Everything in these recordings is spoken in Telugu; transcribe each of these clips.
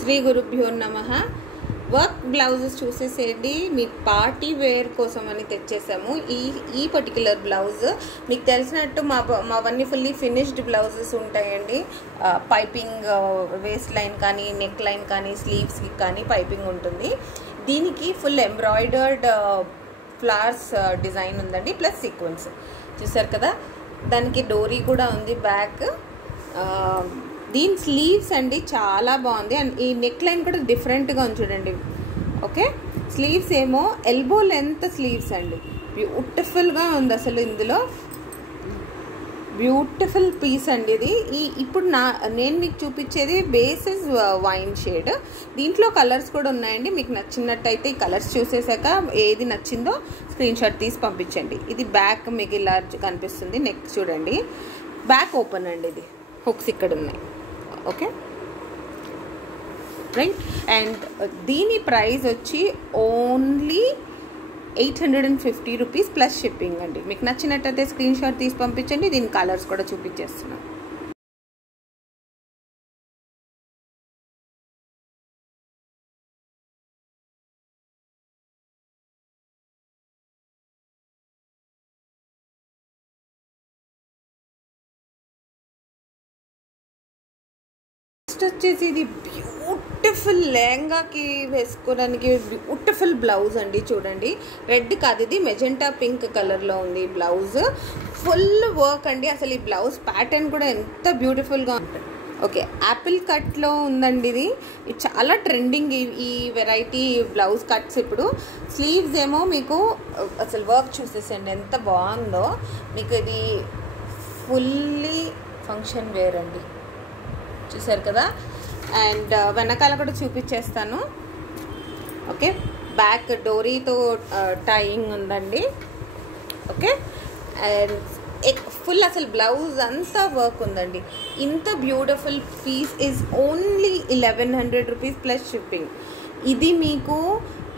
శ్రీ గురుభ్యో నమః. వర్క్ బ్లౌజెస్ చూసేసేయండి. మీకు పార్టీ వేర్ కోసం అని తెచ్చేసాము. ఈ పర్టికులర్ బ్లౌజ్ మీకు తెలిసినట్టు మావన్నీ ఫుల్లీ ఫినిష్డ్ బ్లౌజెస్ ఉంటాయండి. పైపింగ్ వేస్ట్ లైన్ కానీ, నెక్ లైన్ కానీ, స్లీవ్స్కి కానీ పైపింగ్ ఉంటుంది. దీనికి ఫుల్ ఎంబ్రాయిడర్డ్ ఫ్లవర్స్ డిజైన్ ఉందండి, ప్లస్ సీక్వెన్స్ చూసారు కదా. దానికి డోరీ కూడా ఉంది బ్యాక్. దీని స్లీవ్స్ అండి చాలా బాగుంది. అండ్ ఈ నెక్ లైన్ కూడా డిఫరెంట్గా ఉంది చూడండి. ఓకే, స్లీవ్స్ ఏమో ఎల్బో లెంత్ స్లీవ్స్ అండి. బ్యూటిఫుల్గా ఉంది అసలు. ఇందులో బ్యూటిఫుల్ పీస్ అండి ఇది. ఇప్పుడు నేను మీకు చూపించేది బేసిస్ వైన్ షేడ్. దీంట్లో కలర్స్ కూడా ఉన్నాయండి. మీకు నచ్చినట్టయితే ఈ కలర్స్ చూసేసాక ఏది నచ్చిందో స్క్రీన్ షాట్ తీసి పంపించండి. ఇది బ్యాక్ మీకు ఇలా కనిపిస్తుంది. నెక్ చూడండి, బ్యాక్ ఓపెన్ అండి. ఇది హుక్స్ ఇక్కడ ఉన్నాయి. Okay right. అండ్ దీని ప్రైస్ వచ్చి ఓన్లీ 850 రూపీస్ ప్లస్ షిప్పింగ్ అండి. మీకు నచ్చినట్టయితే స్క్రీన్ షాట్ తీసి పంపించండి. దీని కలర్స్ కూడా చూపించేస్తున్నాను. వచ్చేసి ఇది బ్యూటిఫుల్ లెహంగాకి వేసుకోవడానికి బ్యూటిఫుల్ బ్లౌజ్ అండి. చూడండి, రెడ్ కాదు, ఇది మెజెంటా పింక్ కలర్లో ఉంది బ్లౌజ్. ఫుల్ వర్క్ అండి. అసలు ఈ బ్లౌజ్ ప్యాటర్న్ కూడా ఎంత బ్యూటిఫుల్గా ఉంటుంది. ఓకే, యాపిల్ కట్లో ఉందండి. ఇది చాలా ట్రెండింగ్ ఈ వెరైటీ బ్లౌజ్ కట్స్. ఇప్పుడు స్లీవ్స్ ఏమో మీకు అసలు వర్క్ చూసేసండి ఎంత బాగుందో. మీకు ఇది ఫుల్లీ ఫంక్షన్ వేర్ అండి, చూసారు కదా. అండ్ వెనకాల కూడా చూపించేస్తాను. ఓకే, బ్యాక్ డోరీతో టైయింగ్ ఉందండి. ఓకే, అండ్ ఫుల్ అసలు బ్లౌజ్ అంతా వర్క్ ఉందండి. ఇంత beautiful piece is only 1100 rupees plus shipping. ఇది మీకు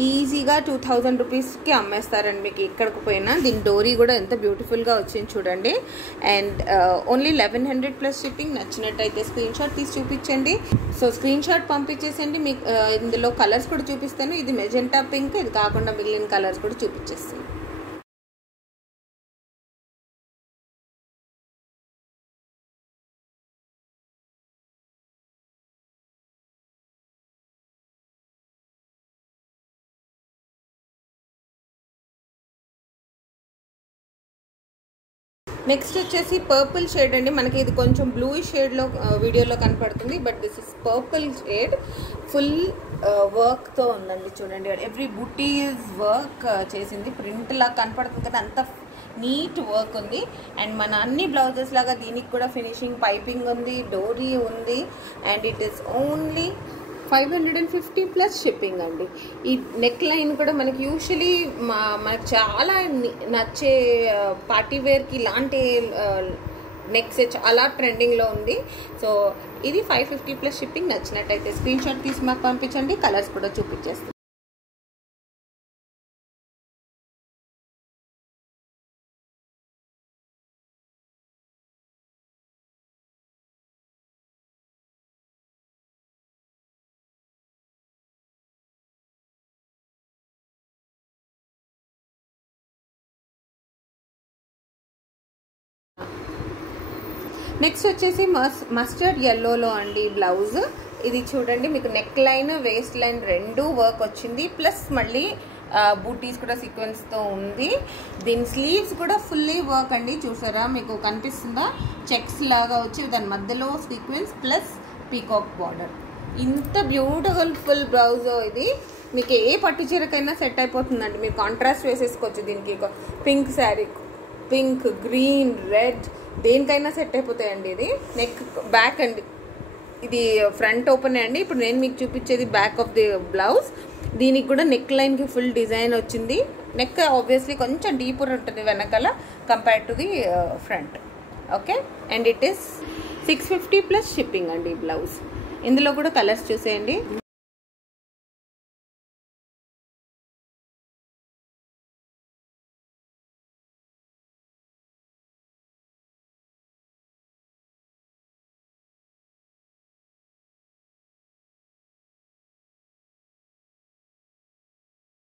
ఈజీగా 2000 రూపీస్కి అమ్మేస్తారండి మీకు ఎక్కడికి పోయినా. దీని డోరీ కూడా ఎంత బ్యూటిఫుల్గా వచ్చింది చూడండి. And only 1100 plus shipping. నచ్చినట్టయితే స్క్రీన్ షాట్ తీసి చూపించండి. సో స్క్రీన్ షాట్ పంపించేసండి. మీకు ఇందులో కలర్స్ కూడా చూపిస్తాను. ఇది మెజెంటా పింక్, ఇది కాకుండా మిగిలిన కలర్స్ కూడా చూపించేస్తాను. నెక్స్ట్ వచ్చేసి పర్పుల్ షేడ్ అండి. మనకి ఇది కొంచెం బ్లూ షేడ్లో వీడియోలో కనపడుతుంది, but this is purple shade. Full వర్క్తో ఉందండి చూడండి. ఎవ్రీ బుటీ ఈజ్ వర్క్ చేసింది. ప్రింట్ లాగా కనపడుతుంది కదా, అంత నీట్ వర్క్ ఉంది. అండ్ మన అన్ని బ్లౌజెస్ లాగా దీనికి కూడా ఫినిషింగ్ పైపింగ్ ఉంది, డోరీ ఉంది. And it is only 550 plus shipping అండి. ఈ నెక్ లైన్ కూడా మనకి యూజువలీ మనకు చాలా నచ్చే పార్టీ వేర్కి ఇలాంటి నెక్స్ చాలా ట్రెండింగ్లో ఉంది. సో ఇది 550 ప్లస్ షిప్పింగ్. నచ్చినట్టయితే స్క్రీన్ షాట్ తీసి మాకు పంపించండి. కలర్స్ కూడా చూపించేస్తాం. నెక్స్ట్ వచ్చేసి మస్టర్డ్ ఎల్లోలో అండి బ్లౌజ్. ఇది చూడండి, మీకు నెక్ లైన్, వేస్ట్ లైన్ రెండు వర్క్ వచ్చింది. ప్లస్ మళ్ళీ బూటీస్ కూడా సీక్వెన్స్తో ఉంది. దీని స్లీవ్స్ కూడా ఫుల్లీ వర్క్ అండి. చూసారా, మీకు కనిపిస్తుందా? చెక్స్ లాగా వచ్చి దాని మధ్యలో సీక్వెన్స్ ప్లస్ పీకాక్ బార్డర్. ఇంత బ్యూటిఫుల్ బ్లౌజ్ ఇది. మీకు ఏ పట్టు చీరకైనా సెట్ అయిపోతుందండి. మీరు కాంట్రాస్ట్ వేసేసుకోవచ్చు. దీనికి pink sari, pink, green, red దేనికైనా సెట్ అయిపోతాయండి. ఇది నెక్ బ్యాక్ అండి. ఇది ఫ్రంట్ ఓపెన్ అండి. ఇప్పుడు నేను మీకు చూపించేది బ్యాక్ ఆఫ్ ది బ్లౌజ్. దీనికి కూడా నెక్ లైన్కి ఫుల్ డిజైన్ వచ్చింది. నెక్ ఆబ్వియస్లీ కొంచెం డీపర్ ఉంటుంది వెనకాల compare to the front. Okay, and it is 650 plus shipping అండి ఈ బ్లౌజ్. ఇందులో కూడా కలర్స్ చూసేయండి.